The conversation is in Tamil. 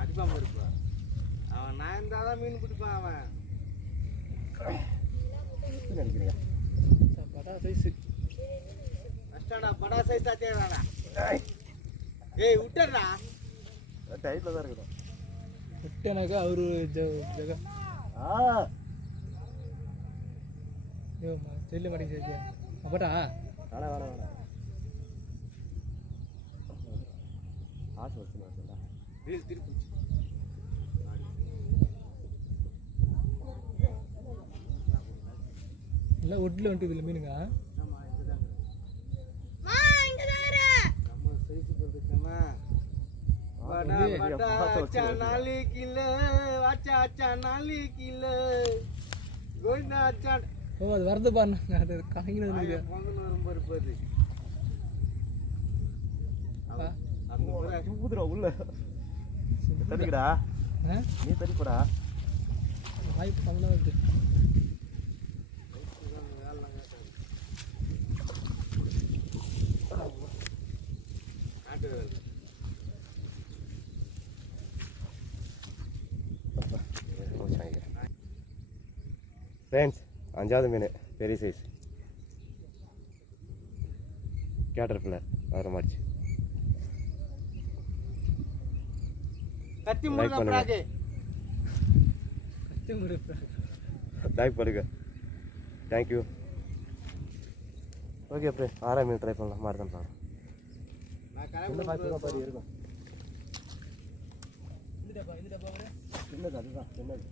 அடிப்பாம இருப்பா அவன் நான் இருந்தாதான் மீன் பிடிப்பான் அவன் நினைக்கிறியா படா சைஸு கஷ்டடா படா சைஸ் ஆச்சேடா ஏய் விட்டுறா டைட்டில் தான் இருக்கணும் விட்டனாக்கா அவரு ஜெக தெரியல மாட்டேங்குது அப்படா வேணா வேணா வேணா ஆசை வச்சு நான் சொல்கிறேன் ரீல் திருப்பி இல்லை ஒட்டில் வந்துட்டு இதில் மீனுங்க நம்ம சைஸ் போட்டுக்கமா படா படா அச்சா 4 கிலோ அச்சா 4 கிலோ கோயிந்தா அச்சா ஓ அது வரது பாருங்க அது காய்கிறது பொங்கல் வரும்போது இருப்பது ஊதுரா உள்ள தடிக்கடா நீ தடிப்படா வாய்ப்பு கம்மியாக வருது ஃப்ரெண்ட்ஸ் 5வது மீன் பெரிய சைஸ் கேட்டர்பில்லர் வர மாதிரி கத்தி முருகா பிராகே லைக் பண்ணுங்க தேங்க்யூ ஓகே அப்புறம் 6 மீன் ட்ரை பண்ணலாம் மாதிரி தான் பாருங்க இருக்கும் சின்னது அதுதான் சின்னது